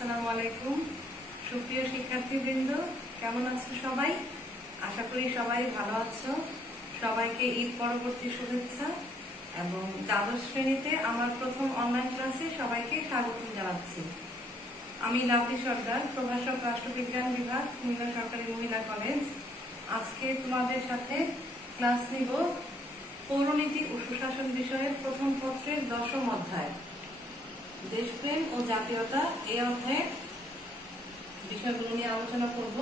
আসসালামু আলাইকুম সুপ্রিয় শিক্ষার্থীবৃন্দ, কেমন আছো সবাই? আশা করি সবাই ভালো আছো। সবাইকে ঈদ পরবর্তী শুভেচ্ছা এবং দ্বাদশ শ্রেণীতে আমার প্রথম অনলাইন ক্লাসে সবাইকে স্বাগত জানাচ্ছি। আমি লাভলি সর্দার, প্রভাষক রাষ্ট্রবিজ্ঞান বিভাগ, কুমিল্লা সরকারি মহিলা কলেজ। আজকে তোমাদের সাথে ক্লাস নিব পৌরনীতি ও সুশাসন বিষয়ের প্রথম পত্রের 10ম অধ্যায় দেশপ্রেম ও জাতীয়তা। এই অধ্যায়ের বিষয়গুলো নিয়ে আলোচনা করব।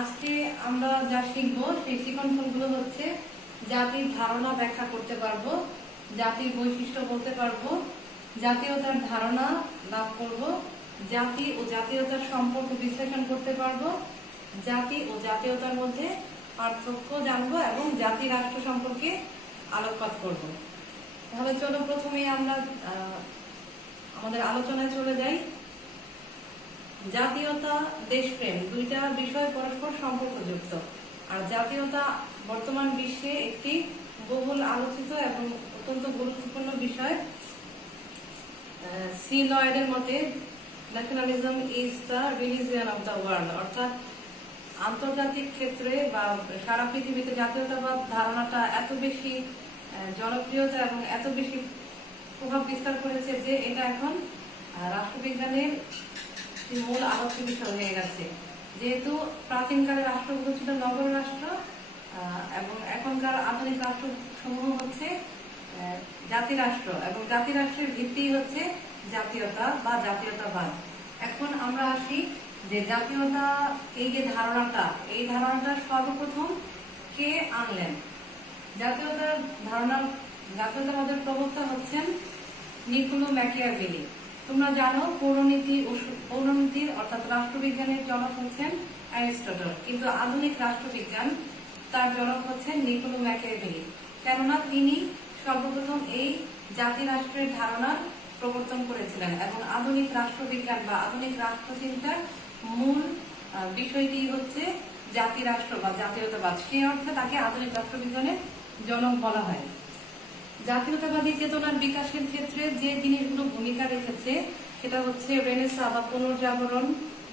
আজকে আমরা যা শিখব সেই শিক্ষণগুলো হচ্ছে জাতির ধারণা ব্যাখ্যা করতে পারবো, জাতির বৈশিষ্ট্য বলতে পারবো, জাতীয়তার ধারণা লাভ করব, জাতি ও জাতীয়তার সম্পর্ক বিশ্লেষণ করতে পারবো, জাতি ও জাতীয়তার মধ্যে পার্থক্য জানবো এবং জাতি রাষ্ট্র সম্পর্কে আলোকপাত করব। তাহলে চলো প্রথমে আমরা আমাদের আলোচনায় চলে যাই। জাতীয়তা, দেশপ্রেম দুইটা বিষয় পরস্পর সম্পর্কযুক্ত। আর জাতীয়তা বর্তমান বিশ্বে একটি বহুল আলোচিত এবং অত্যন্ত গুরুত্বপূর্ণ বিষয়। সি লয়েডের মতে nationalism is the religion of the world, অর্থাৎ আন্তর্জাতিক ক্ষেত্রে বা সারা পৃথিবীতে জাতীয়তাবাদ ধারণাটা এত বেশি জনপ্রিয়তা এবং এত বেশি প্রভাব বিস্তার করেছে যে এটা এখন রাষ্ট্রবিজ্ঞানের মূল আলোচ্য বিষয় হয়ে গেছে। যেহেতু প্রাচীনকালের রাষ্ট্রগুলো ছিল নগর রাষ্ট্র এবং এখনকার আধুনিক রাষ্ট্র সমূহ হচ্ছে জাতি রাষ্ট্র, এবং জাতি রাষ্ট্রের ভিত্তি হচ্ছে জাতীয়তা বা জাতীয়তাবাদ। এখন আমরা আসি যে জাতীয়তা, এই যে ধারণাটা, এই ধারণাটা সর্বপ্রথম কে আনলেন? জাতীয়তাবাদের প্রবক্তা হচ্ছেন নিকোলো ম্যাকিয়াভেলি। তোমরা জানো পৌরনীতির অর্থাৎ রাষ্ট্রবিজ্ঞানের জনক হচ্ছেন অ্যারিস্টটল, কিন্তু আধুনিক রাষ্ট্রবিজ্ঞান তার জনক হচ্ছেন নিকোলো ম্যাকিয়াভেলি, কেননা তিনি সর্বপ্রথম এই জাতি রাষ্ট্রের ধারণার প্রবর্তন করেছিলেন এবং আধুনিক রাষ্ট্রবিজ্ঞান বা আধুনিক রাষ্ট্রচিন্তার মূল বিষয়টি হচ্ছে জাতি রাষ্ট্র বা জাতীয়তাবাদ। সেই অর্থে তাকে আধুনিক রাষ্ট্রবিজ্ঞানের জনক বলা হয়। জাতীয়তাবাদী চেতনার বিকাশের ক্ষেত্রে যে জিনিসগুলো ভূমিকা রেখেছে সেটা হচ্ছে রেনেসাঁ বা পুনর্জাগরণ,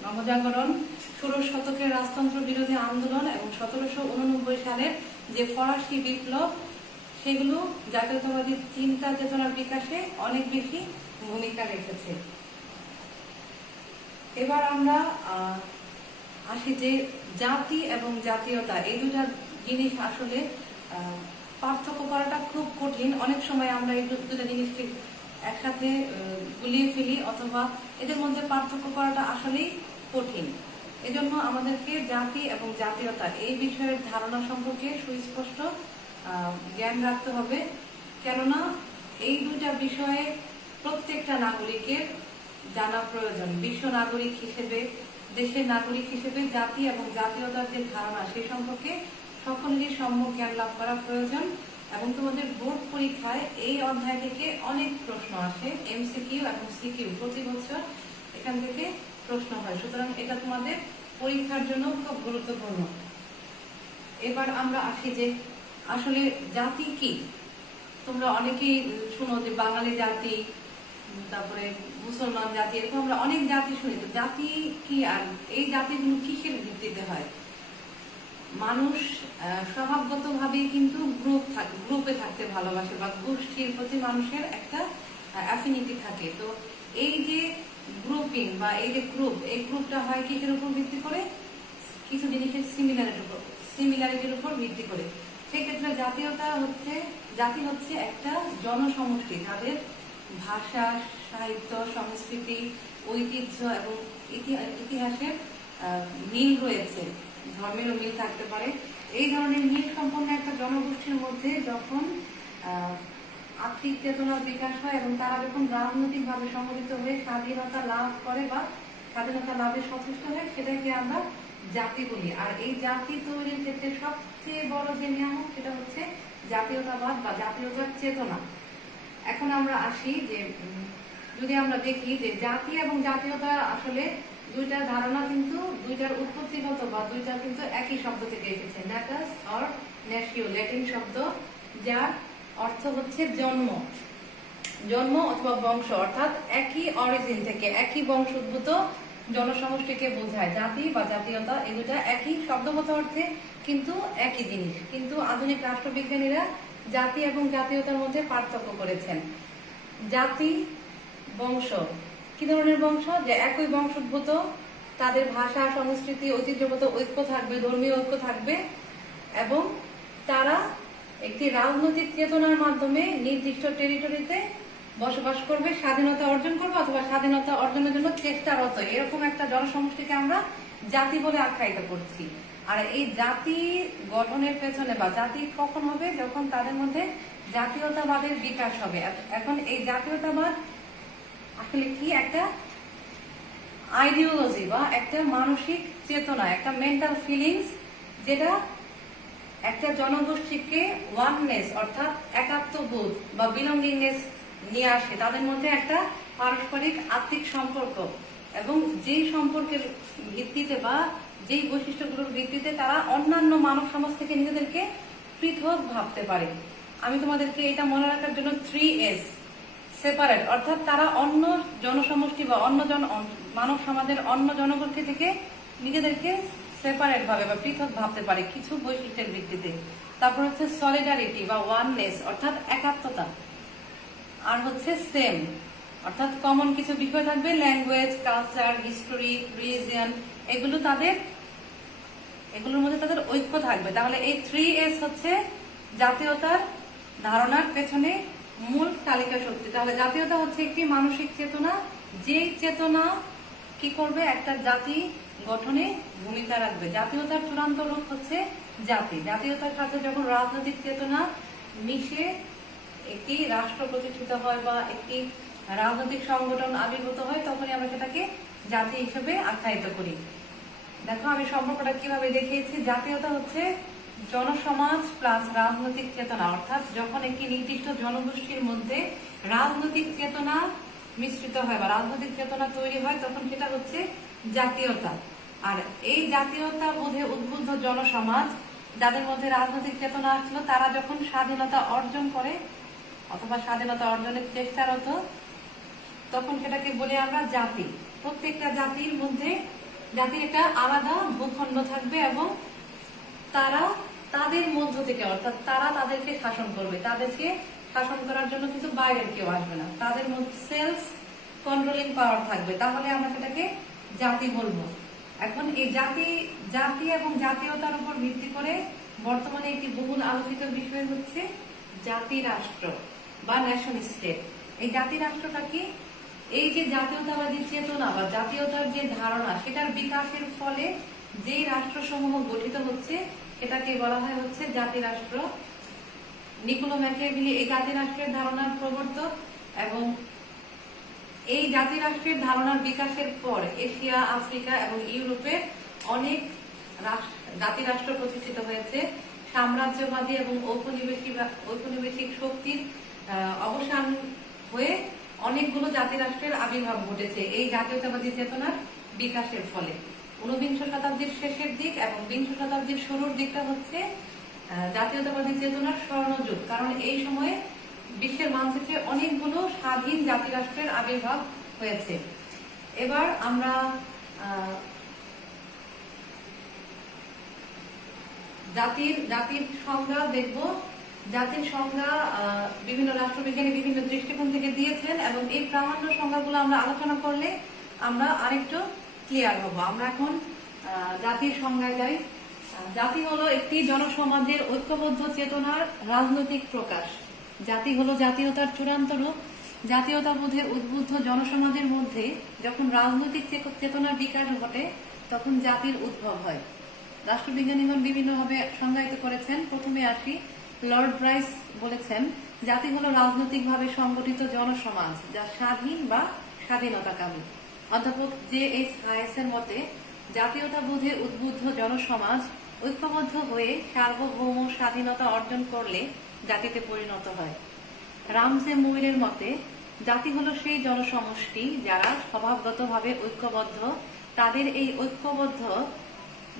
নবজাগরণ, 16 শতকের রাজতন্ত্র বিরোধী আন্দোলন এবং 1789 সালের যে ফরাসি বিপ্লব, সেগুলো জাতীয়তাবাদী চিন্তা চেতনার বিকাশে অনেক বেশি ভূমিকা রেখেছে। এবার আমরা আসি যে জাতি এবং জাতীয়তা, এই দুটা জিনিস আসলে পার্থক্য করাটা খুব কঠিন। অনেক সময় আমরা এই দুটো জিনিসকে একসাথে গুলিয়ে ফেলি, অথবা এদের মধ্যে পার্থক্য করাটা আসলেই কঠিন। এজন্য আমাদেরকে জাতি এবং জাতীয়তা এই বিষয়ের ধারণা সম্পর্কে সুস্পষ্ট জ্ঞান রাখতে হবে, কেননা এই দুইটা বিষয়ে প্রত্যেকটা নাগরিকের জানা প্রয়োজন। বিশ্ব নাগরিক হিসেবে, দেশের নাগরিক হিসেবে জাতি এবং জাতীয়তার যে ধারণা সে সম্পর্কে সকলেরই সম্যক জ্ঞান লাভ করা প্রয়োজন। এবং তোমাদের বোর্ড পরীক্ষায় এই অধ্যায় থেকে অনেক প্রশ্ন আসে, এমসিকিউ এবং সিকিউ, প্রতি বছর এখান থেকে প্রশ্ন হয়, সুতরাং এটা তোমাদের পরীক্ষার জন্য খুব গুরুত্বপূর্ণ। এবার আমরা আসি যে আসলে জাতি কি। তোমরা অনেকেই শুনো যে বাঙালি জাতি, তারপরে মুসলমান জাতি, এরকম আমরা অনেক জাতি শুনি। তো জাতি কি, আর এই জাতিগুলো কিসের ভিত্তিতে হয়? মানুষ স্বভাবগতভাবেই কিন্তু গ্রুপে থাকতে ভালোবাসে, বা গোষ্ঠীর প্রতি মানুষের একটা অ্যাফিনিটি থাকে। তো এই যে গ্রুপিং বা এই যে এই গ্রুপটা হয় কিসের উপর ভিত্তি করে? কিছু জিনিসের সিমিলারিটির উপর ভিত্তি করে। সেক্ষেত্রে জাতি হচ্ছে একটা জনসমষ্টি, যাদের ভাষা, সাহিত্য, সংস্কৃতি, ঐতিহ্য এবং ইতিহাসের মিল রয়েছে, ধর্মেরও মিল থাকতে পারে। এই ধরনের মিল সম্পন্ন একটা জনগোষ্ঠীর মধ্যে যখন আত্মিক চেতনার বিকাশ হয় এবং তারা যখন রাজনৈতিকভাবে সংগঠিত হয়ে স্বাধীনতা লাভ করে বা স্বাধীনতা লাভে সচেষ্ট হয়, সেটাকে আমরা জাতি বলি। আর এই জাতি তৈরির ক্ষেত্রে সবচেয়ে বড় যে নিয়ামক সেটা হচ্ছে জাতীয়তাবাদ বা জাতীয়তার চেতনা। এখন আমরা আসি যে যদি আমরা দেখি যে জাতি এবং জাতীয়তা আসলে দুইটা ধারণা কিন্তু দুইটার উৎপত্তিগত বা দুইটা কিন্তু একই শব্দ থেকে এসেছে, ন্যাটাস অর ন্যাশিও, ল্যাটিন শব্দ, যার অর্থ হচ্ছে জন্ম। জন্ম অথবা বংশ, অর্থাৎ একই অরিজিন থেকে একই বংশোদ্ভূত জনসমষ্টিকে বোঝায়। জাতি বা জাতীয়তা এই দুটা একই শব্দগত অর্থে, কিন্তু একই জিনিস। কিন্তু আধুনিক রাষ্ট্রবিজ্ঞানীরা জাতি এবং জাতীয়তার মধ্যে পার্থক্য করেছেন। জাতি, বংশ, কি ধরনের বংশ? যে একই বংশোদ্ভূত, তাদের ভাষা, সংস্কৃতি, ঐতিহ্যগত ঐক্য থাকবে, ধর্মীয় ঐক্য থাকবে, এবং তারা একটি রাজনৈতিক চেতনার মাধ্যমে নির্দিষ্ট টেরিটরিতে বসবাস করবে, স্বাধীনতা অর্জন করবে অথবা স্বাধীনতা অর্জনের জন্য চেষ্টারত, এরকম একটা জনসমষ্টিকে আমরা জাতি বলে আখ্যায়িত করছি। আর এই জাতি গঠনের পেছনে বা জাতি কখন হবে? যখন তাদের মধ্যে জাতীয়তাবাদের বিকাশ হবে। এখন এই জাতীয়তাবাদ আসলে কি? একটা আইডিওলজি বা একটা মানসিক চেতনা, একটা মেন্টাল ফিলিংস, যেটা একটা জনগোষ্ঠীকে ওয়াননেস অর্থাৎ একাত্মবোধ বা বিলঙ্গিংনেস নিয়ে আসে। তাদের মধ্যে একটা পারস্পরিক আত্মিক সম্পর্ক, এবং যেই সম্পর্কের ভিত্তিতে বা যেই বৈশিষ্ট্যগুলোর ভিত্তিতে তারা অন্যান্য মানব সমাজ থেকে নিজেদেরকে পৃথক ভাবতে পারে। আমি তোমাদেরকে এটা মনে রাখার জন্য 3S সেপারেট, অর্থাৎ তারা অন্য জনসমষ্টি বা অন্য মানব সমাজের অন্য জনগোষ্ঠী থেকে নিজেদেরকে সেপারেট ভাবে বা পৃথক ভাবতে পারে কিছু বৈশিষ্ট্যের ভিত্তিতে। তারপর হচ্ছে সলিডারিটি বা ওয়াননেস অর্থাৎ একাত্মতা, আর হচ্ছে সেম অর্থাৎ কমন কিছু বিষয় থাকবে, ল্যাঙ্গুয়েজ, কালচার, হিস্টোরি, রিলিজিয়ন, এগুলোর মধ্যে তাদের ঐক্য থাকবে। তাহলে এই 3S হচ্ছে জাতীয়তার ধারণার পেছনে মূল তালিকা শক্তি। তাহলে জাতীয়তা হচ্ছে একটি মানসিক চেতনা, যে চেতনা কি করবে? একটা জাতি গঠনে ভূমিকা রাখবে। জাতীয়তার চূড়ান্ত রূপ হচ্ছে জাতি। জাতীয়তার সাথে যখন রাজনৈতিক চেতনা মিশে একটি রাষ্ট্র প্রতিষ্ঠিত হয় বা একটি রাজনৈতিক সংগঠন আবির্ভূত হয়, তখনই আমরা সেটাকে জাতি হিসেবে আখ্যায়িত করি। দেখো আমি সম্পর্কটা কিভাবে দেখিয়েছি। জাতীয়তা হচ্ছে জনসমাজ প্লাস রাজনৈতিক চেতনা, অর্থাৎ যখন একটি নির্দিষ্ট জনগোষ্ঠীর মধ্যে রাজনৈতিক চেতনা মিশ্রিত হয় বা রাজনৈতিক চেতনা তৈরি হয়, তখন সেটা হচ্ছে জাতীয়তা। আর এই জাতীয়তা বোধে উদ্বুদ্ধ জনসমাজ, যাদের মধ্যে রাজনৈতিক চেতনা আসলো, তারা যখন স্বাধীনতা অর্জন করে অথবা স্বাধীনতা অর্জনের চেষ্টারত, তখন সেটাকে বলি আমরা জাতি। প্রত্যেকটা জাতির মধ্যে জাতির একটা আলাদা ভূখণ্ড থাকবে, এবং তারা তাদের মধ্য থেকে, অর্থাৎ তারা তাদেরকে শাসন করবে। তাদেরকে শাসন করার জন্য কিন্তু বাইরের কেউ আসবে না, তাদের মধ্যে সেলফ কন্ট্রোলিং পাওয়ার থাকবে। তাহলে আমরা সেটাকে জাতি বলবো। এখন এই জাতি এবং জাতীয়তার উপর ভিত্তি করে বর্তমানে একটি বহুল আলোচিত বিষয় হচ্ছে জাতি রাষ্ট্র বা ন্যাশন স্টেট। এই জাতি রাষ্ট্রটা কি? এই যে জাতীয়তাবাদী চেতনা বা জাতীয়তার যে ধারণা, সেটার বিকাশের ফলে যে রাষ্ট্রসমূহ গঠিত হচ্ছে, সেটাকে বলা হয় হচ্ছে জাতি রাষ্ট্র। নিকোলো ম্যাকিয়াভেলি এই জাতি রাষ্ট্রের ধারণার প্রবর্তক, এবং এই জাতি রাষ্ট্রের ধারণার বিকাশের পর এশিয়া, আফ্রিকা এবং ইউরোপে অনেক জাতি রাষ্ট্র প্রতিষ্ঠিত হয়েছে। সাম্রাজ্যবাদী এবং ঔপনিবেশিক শক্তির অবসান হয়ে অনেকগুলো জাতি রাষ্ট্রের আবির্ভাব ঘটেছে এই জাতীয়তাবাদী চেতনার বিকাশের ফলে। ঊনবিংশ শতাব্দীর শেষের দিক এবং বিংশ শতাব্দীর শুরুর দিকটা হচ্ছে জাতীয়তাবাদী চেতনার স্বর্ণযুগ, কারণ এই সময়ে বিশ্বের মানচিত্রে অনেকগুলো স্বাধীন জাতি রাষ্ট্রের আবির্ভাব হয়েছে। এবার আমরা জাতির সংজ্ঞা দেখব। জাতির সংজ্ঞা বিভিন্ন রাষ্ট্রবিজ্ঞানী বিভিন্ন দৃষ্টিকোণ থেকে দিয়েছেন, এবং এই প্রামাণ্য সংজ্ঞাগুলো আমরা আলোচনা করলে আমরা আরেকটু ক্লিয়ার হব। আমরা এখন জাতির সংজ্ঞায় যাই। জাতি হলো একটি জনসমাজের ঐক্যবদ্ধ চেতনার রাজনৈতিক প্রকাশ। জাতি হলো জাতীয়তার চূড়ান্ত রূপ। জাতীয়তাবোধে উদ্বুদ্ধ জনসমাজের মধ্যে যখন রাজনৈতিক চেতনার বিকাশ ঘটে, তখন জাতির উদ্ভব হয়। রাষ্ট্রবিজ্ঞানীগণ বিভিন্নভাবে সংজ্ঞায়িত করেছেন। প্রথমে আসি, লর্ড ব্রাইস বলেছেন, জাতি হলো রাজনৈতিকভাবে সংগঠিত জনসমাজ যা স্বাধীন বা স্বাধীনতাকামী। অধ্যাপক J.H. হায়েসের মতে, জাতীয়তাবোধে উদ্বুদ্ধ জনসমাজ ঐক্যবদ্ধ হয়ে সার্বভৌম স্বাধীনতা অর্জন করলে জাতিতে পরিণত হয়। রামজে মুইরের মতে, জাতি হলো সেই জনসমষ্টি যারা স্বভাবগতভাবে ঐক্যবদ্ধ। তাদের এই ঐক্যবদ্ধ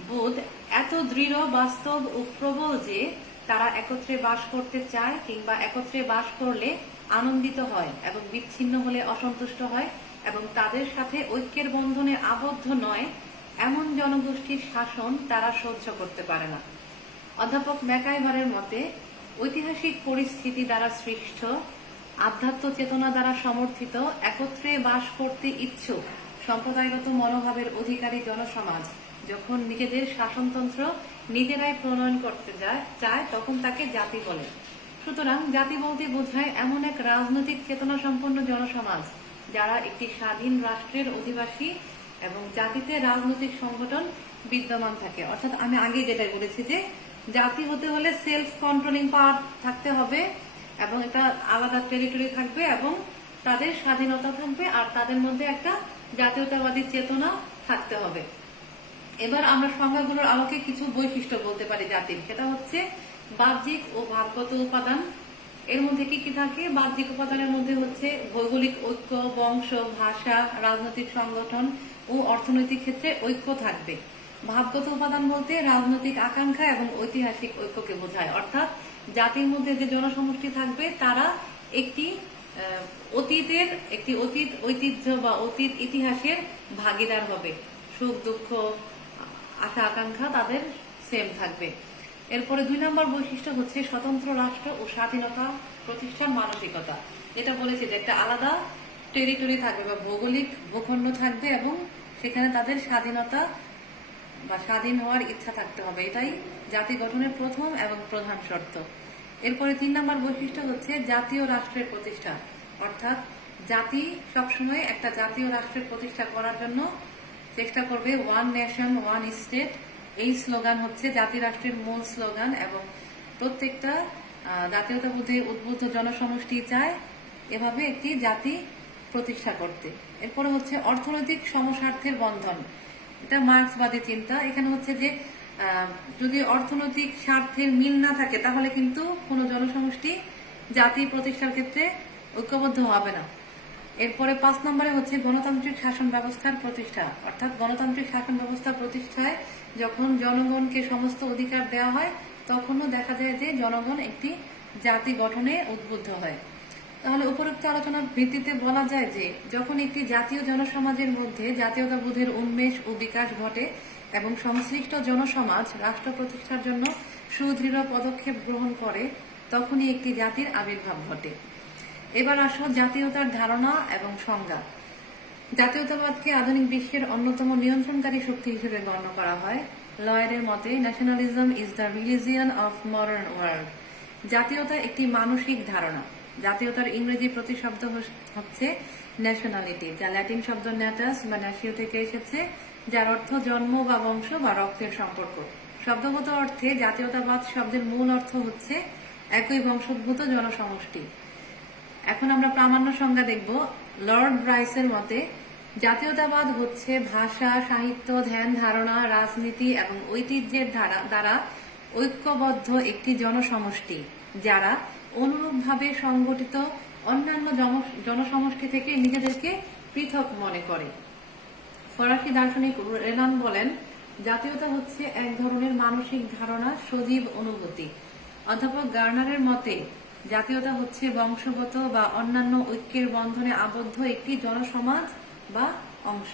বোধ এত দৃঢ়, বাস্তব ও প্রবল যে তারা একত্রে বাস করতে চায়, কিংবা একত্রে বাস করলে আনন্দিত হয় এবং বিচ্ছিন্ন হলে অসন্তুষ্ট হয় এবং তাদের সাথে ঐক্যের বন্ধনে আবদ্ধ নয় এমন জনগোষ্ঠীর শাসন তারা সহ্য করতে পারে না। অধ্যাপক ম্যাকাইভারের মতে ঐতিহাসিক পরিস্থিতি দ্বারা সৃষ্ট, আধ্যাত্ম চেতনা দ্বারা সমর্থিত, একত্রে বাস করতে ইচ্ছুক সম্প্রদায়গত মনোভাবের অধিকারী জনসমাজ যখন নিজেদের শাসনতন্ত্র নিজেরাই প্রণয়ন করতে চায় তখন তাকে জাতি বলে। সুতরাং জাতি বলতে বোঝায় এমন এক রাজনৈতিক চেতনা সম্পন্ন জনসমাজ যারা একটি স্বাধীন রাষ্ট্রের অধিবাসী এবং জাতিতে রাজনৈতিক সংগঠন বিদ্যমান থাকে। অর্থাৎ আমি আগে যেটা বলেছি যে জাতি হতে হলে সেলফ কন্ট্রোলিং পাওয়ার থাকতে হবে এবং একটা আলাদা টেরিটরি থাকবে এবং তাদের স্বাধীনতা থাকবে আর তাদের মধ্যে একটা জাতীয়তাবাদী চেতনা থাকতে হবে। এবার আমরা সংজ্ঞাগুলোর আলোকে কিছু বৈশিষ্ট্য বলতে পারি জাতির। সেটা হচ্ছে বাহ্যিক ও ভাবগত উপাদান। এর মধ্যে কি কি থাকে? বাহ্যিক উপাদানের মধ্যে হচ্ছে ভৌগোলিক ঐক্য, বংশ, ভাষা, রাজনৈতিক সংগঠন ও অর্থনৈতিক ক্ষেত্রে ঐক্য থাকবে। ভাবগত উপাদান বলতে রাজনৈতিক আকাঙ্ক্ষা এবং ঐতিহাসিক ঐক্যকে বোঝায়। অর্থাৎ জাতির মধ্যে যে জনসমষ্টি থাকবে তারা একটি অতীত ঐতিহ্য বা অতীত ইতিহাসের ভাগিদার হবে। সুখ দুঃখ আশা আকাঙ্ক্ষা তাদের সেম থাকবে। এরপরে 2 নম্বর বৈশিষ্ট্য হচ্ছে স্বতন্ত্র রাষ্ট্র ও স্বাধীনতা প্রতিষ্ঠার মানসিকতা। যেটা বলেছে যে একটা আলাদা টেরিটরি থাকবে বা ভৌগোলিক ভূখণ্ড থাকবে এবং সেখানে তাদের স্বাধীনতা বা স্বাধীন হওয়ার ইচ্ছা থাকতে হবে। এটাই জাতি গঠনের প্রথম এবং প্রধান শর্ত। এরপরে 3 নম্বর বৈশিষ্ট্য হচ্ছে জাতীয় রাষ্ট্রের প্রতিষ্ঠা। অর্থাৎ জাতি সবসময় একটা জাতীয় রাষ্ট্রের প্রতিষ্ঠা করার জন্য চেষ্টা করবে। ওয়ান নেশন ওয়ান স্টেট, এই স্লোগান হচ্ছে জাতি রাষ্ট্রের মূল স্লোগান এবং প্রত্যেকটা জাতীয়তাবোধে উদ্বুদ্ধ জনসমষ্টি চায় এভাবে একটি জাতি প্রতিষ্ঠা করতে। এরপরে হচ্ছে অর্থনৈতিক সমস্বার্থের বন্ধন। এটা মার্ক্সবাদী চিন্তা। এখানে হচ্ছে যে যদি অর্থনৈতিক স্বার্থের মিল না থাকে তাহলে কিন্তু কোনো জনসমষ্টি জাতি প্রতিষ্ঠার ক্ষেত্রে ঐক্যবদ্ধ হবে না। এরপরে 5 নম্বরে হচ্ছে গণতান্ত্রিক শাসন ব্যবস্থার প্রতিষ্ঠা। অর্থাৎ গণতান্ত্রিক শাসন ব্যবস্থা প্রতিষ্ঠায় যখন জনগণকে সমস্ত অধিকার দেওয়া হয় তখনও দেখা যায় যে জনগণ একটি জাতি গঠনে উদ্বুদ্ধ হয়। তাহলে উপরোক্ত আলোচনার ভিত্তিতে বলা যায় যে যখন একটি জাতীয় জনসমাজের মধ্যে জাতীয়তাবোধের উন্মেষ ও বিকাশ ঘটে এবং সংশ্লিষ্ট জনসমাজ রাষ্ট্র প্রতিষ্ঠার জন্য সুদৃঢ় পদক্ষেপ গ্রহণ করে তখনই একটি জাতির আবির্ভাব ঘটে। এবার আসো জাতীয়তার ধারণা এবং সংজ্ঞা। জাতীয়তাবাদকে আধুনিক বিশ্বের অন্যতম নিয়ন্ত্রণকারী শক্তি হিসেবে গণ্য করা হয়। লয়েডের মতে nationalism is the religion of modern world. জাতীয়তা একটি মানসিক ধারণা। জাতীয়তার ইংরেজি প্রতিশব্দ হচ্ছে ন্যাশনালিটি, যা ল্যাটিন শব্দ ন্যাটাস বা ন্যাশিও থেকে এসেছে, যার অর্থ জন্ম বা বংশ বা রক্তের সম্পর্ক। শব্দগত অর্থে জাতীয়তাবাদ শব্দের মূল অর্থ হচ্ছে একই বংশোদ্ভূত জনসমষ্টি। এখন আমরা প্রামাণ্য সংজ্ঞা দেখব। লর্ড ব্রাইসের মতে জাতীয়তাবাদ হচ্ছে ভাষা, সাহিত্য, ধ্যান ধারণা, রাজনীতি এবং ঐতিহ্যের দ্বারা ঐক্যবদ্ধ একটি জনসমষ্টি যারা অনুরূপভাবে সংগঠিত অন্যান্য জনসমষ্টি থেকে নিজেদেরকে পৃথক মনে করে। ফরাসি দার্শনিক রেনান বলেন জাতীয়তা হচ্ছে এক ধরনের মানসিক ধারণা, সজীব অনুভূতি। অধ্যাপক গার্নারের মতে জাতীয়তা হচ্ছে বংশগত বা অন্যান্য ঐক্যের বন্ধনে আবদ্ধ একটি জনসমাজ বা অংশ।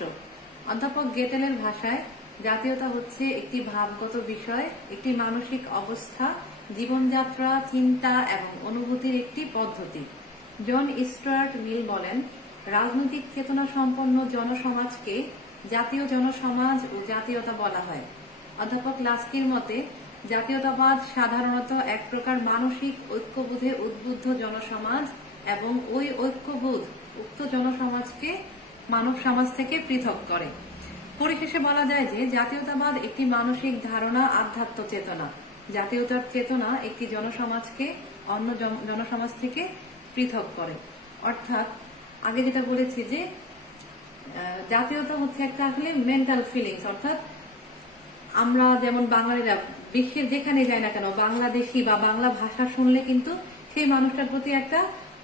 অধ্যাপক গেটেলের ভাষায় জাতীয়তা হচ্ছে একটি ভাবগত বিষয়, একটি মানসিক অবস্থা, জীবনযাত্রা, চিন্তা এবং অনুভূতির একটি পদ্ধতি। জন স্টুয়ার্ট মিল বলেন রাজনৈতিক চেতনা সম্পন্ন জনসমাজকে জাতীয় জনসমাজ ও জাতীয়তা বলা হয়। অধ্যাপক লাস্কির মতে জাতীয়তাবাদ সাধারণত এক প্রকার মানসিক ঐক্যবোধে উদ্বুদ্ধ জনসমাজ এবং ওই ঐক্যবোধ উক্ত জনসমাজকে মানব সমাজ থেকে পৃথক করে। পরিশেষে বলা যায় যে জাতীয়তাবাদ একটি মানসিক ধারণা, আধ্যাত্ম চেতনা। জাতীয়তার চেতনা একটি জনসমাজকে অন্য জনসমাজ থেকে পৃথক করে। অর্থাৎ আগে যেটা বলেছি যে জাতীয়তা হচ্ছে একটা আসলে মেন্টাল ফিলিংস। অর্থাৎ আমরা যেমন বাঙালিরা বিশ্বের যেখানে যাই না কেন বাংলাদেশি বা বাংলা ভাষা শুনলে কিন্তু সেই মানুষটার প্রতি একটা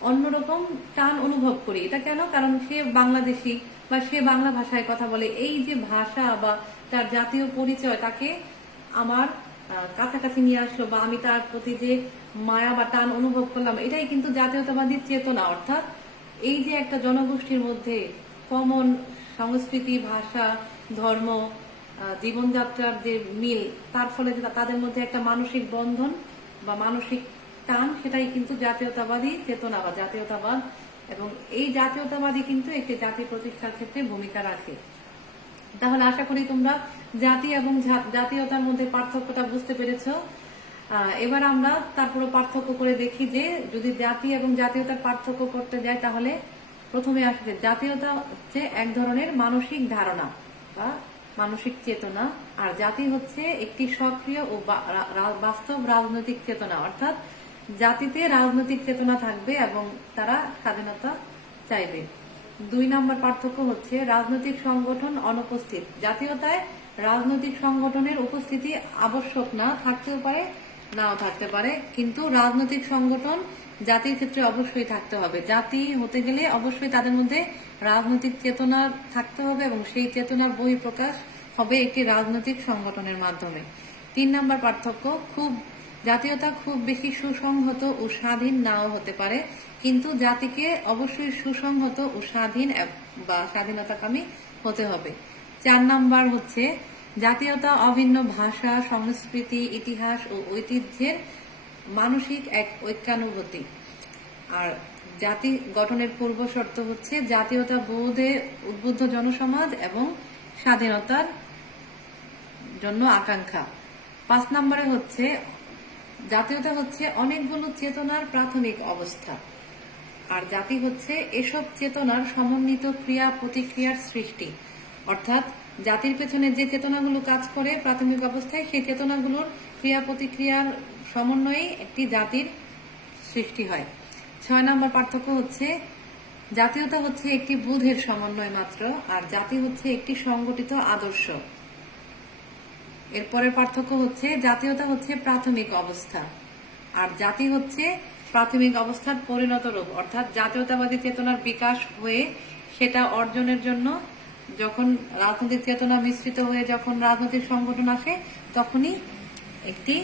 অন্যরকম টান অনুভব করি। এটা কেন? কারণ সে বাংলাদেশি বা সে বাংলা ভাষায় কথা বলে। এই যে ভাষা বা তার জাতীয় পরিচয় তাকে আমার কাছাকাছি নিয়ে আসলো বা আমি তার প্রতি যে মায়া বা টান অনুভব করলাম, এটাই কিন্তু জাতীয়তাবাদী চেতনা। অর্থাৎ এই যে একটা জনগোষ্ঠীর মধ্যে কমন সংস্কৃতি, ভাষা, ধর্ম, জীবনযাত্রার যে মিল, তার ফলে যে তাদের মধ্যে একটা মানসিক বন্ধন বা মানসিক টান, সেটাই কিন্তু জাতীয়তাবাদী চেতনা বা জাতীয়তাবাদ। এবং এই জাতীয়তাবাদী কিন্তু একটি জাতি প্রতিষ্ঠার ক্ষেত্রে ভূমিকা রাখে। তাহলে আশা করি তোমরা জাতি এবং জাতীয়তার মধ্যে পার্থক্যটা বুঝতে পেরেছো। এবার আমরা তারপরে পার্থক্য করে দেখি যে যদি জাতি এবং জাতীয়তার পার্থক্য করতে যাই, তাহলে প্রথমে আসবে জাতীয়তা হচ্ছে এক ধরনের মানসিক ধারণা বা মানসিক চেতনা, আর জাতি হচ্ছে একটি সক্রিয় ও বাস্তব রাজনৈতিক চেতনা। অর্থাৎ জাতিতে রাজনৈতিক চেতনা থাকবে এবং তারা স্বাধীনতা চাইবে। 2 নম্বর পার্থক্য হচ্ছে রাজনৈতিক সংগঠন অনুপস্থিত। জাতীয়তায় রাজনৈতিক সংগঠনের উপস্থিতি আবশ্যক না, থাকতেও পারে নাও থাকতে পারে, কিন্তু রাজনৈতিক সংগঠন জাতির ক্ষেত্রে অবশ্যই থাকতে হবে। জাতি হতে গেলে অবশ্যই তাদের মধ্যে রাজনৈতিক চেতনা থাকতে হবে এবং সেই চেতনার বহিঃপ্রকাশ হবে একটি রাজনৈতিক সংগঠনের মাধ্যমে। 3 নম্বর পার্থক্য, জাতীয়তা খুব বেশি সুসংহত ও স্বাধীন নাও হতে পারে, কিন্তু জাতিকে অবশ্যই সুসংহত ও স্বাধীন বা স্বাধীনতাকামী হতে হবে। 4 নাম্বার হচ্ছে জাতীয়তা অভিন্ন ভাষা, সংস্কৃতি, ইতিহাস ও ঐতিহ্যের মানসিক এক ঐক্যানুভূতি। আর জাতি গঠনের পূর্ব শর্ত হচ্ছে জাতীয়তা বোধে উদ্বুদ্ধ জনসমাজ এবং স্বাধীনতার জন্য আকাঙ্ক্ষা। 5 নম্বরে হচ্ছে জাতীয়তা হচ্ছে অনেকগুলো চেতনার প্রাথমিক অবস্থা, আর জাতি হচ্ছে এসব চেতনার সমন্বিত ক্রিয়া প্রতিক্রিয়ার সৃষ্টি। অর্থাৎ জাতির পেছনে যে চেতনাগুলো কাজ করে প্রাথমিক অবস্থায়, সেই চেতনাগুলোর ক্রিয়া প্রতিক্রিয়ার সমন্বয়ে একটি জাতির সৃষ্টি হয়। 6 নম্বর পার্থক্য হচ্ছে জাতীয়তা হচ্ছে একটি বোধের সমন্বয় মাত্র, আর জাতি হচ্ছে একটি সংগঠিত আদর্শ। এরপরের পার্থক্য হচ্ছে জাতীয়তা হচ্ছে প্রাথমিক অবস্থা, আর জাতি হচ্ছে প্রাথমিক অবস্থার পরিণত রূপ। অর্থাৎ জাতীয়তাবাদী চেতনার বিকাশ হয়ে সেটা অর্জনের জন্য যখন রাজনৈতিক চেতনা মিশ্রিত হয়ে যখন রাজনৈতিক সংগঠন আসে, তখনই একটি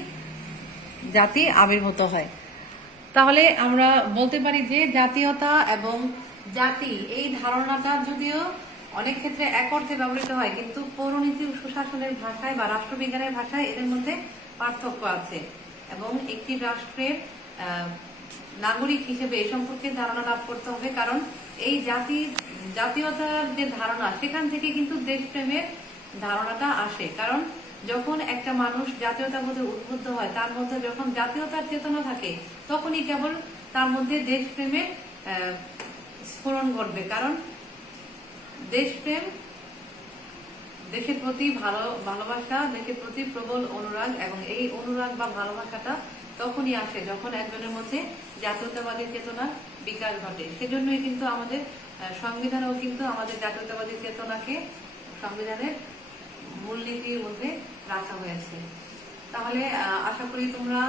জাতি আবির্ভূত হয়। তাহলে আমরা বলতে পারি যে জাতীয়তা এবং জাতি এই ধারণাটা যদিও অনেক ক্ষেত্রে এক অর্থে ব্যবহৃত হয়, কিন্তু পৌরনীতি ও সুশাসনের ভাষায় বা রাষ্ট্রবিজ্ঞানের ভাষায় এদের মধ্যে পার্থক্য আছে। এবং একটি রাষ্ট্রের নাগরিক হিসেবে এই সম্পর্কে ধারণা লাভ করতে হবে, কারণ এই জাতীয়তার যে ধারণা, সেখান থেকে কিন্তু দেশপ্রেমের ধারণাটা আসে। কারণ যখন একটা মানুষ জাতীয়তাবোধে উদ্বুদ্ধ হয়, তার মধ্যে যখন জাতীয়তার চেতনা থাকে, তখনই কেবল তার মধ্যে দেশপ্রেমের স্ফুরণ ঘটবে। কারণ দেশপ্রেম, দেশের প্রতি ভালোবাসা, দেশের প্রতি প্রবল অনুরাগ, এবং এই অনুরাগ বা ভালোবাসাটা তখনই আসে যখন একজনের মধ্যে জাতীয়তাবাদী চেতনার বিকাশ ঘটে। সেজন্যই কিন্তু আমাদের সংবিধানেও কিন্তু আমাদের জাতীয়তাবাদী চেতনাকে সংবিধানের মূলনীতির মধ্যে রাখা হয়েছে। তাহলে আশা করি তোমরা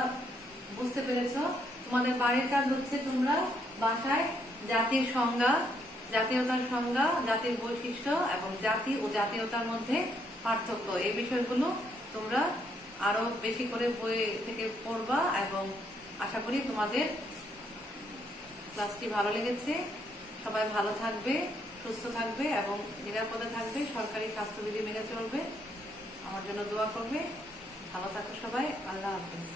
বুঝতে পেরেছো। তোমাদের বাড়ির কাজ হচ্ছে তোমরা বাসায় জাতির সংজ্ঞা, জাতীয়তার সংজ্ঞা, জাতির বৈশিষ্ট্য এবং জাতি ও জাতীয়তার মধ্যে পার্থক্য, এই বিষয়গুলো তোমরা আরো বেশি করে বই থেকে পড়বা। এবং আশা করি তোমাদের ক্লাসটি ভালো লেগেছে। সবাই ভালো থাকবে, সুস্থ থাকবে এবং নিরাপদে থাকবে, সরকারি স্বাস্থ্যবিধি মেনে চলবে। আমার জন্য দোয়া করবে। ভালো থাকো সবাই। আল্লাহ হাফেজ।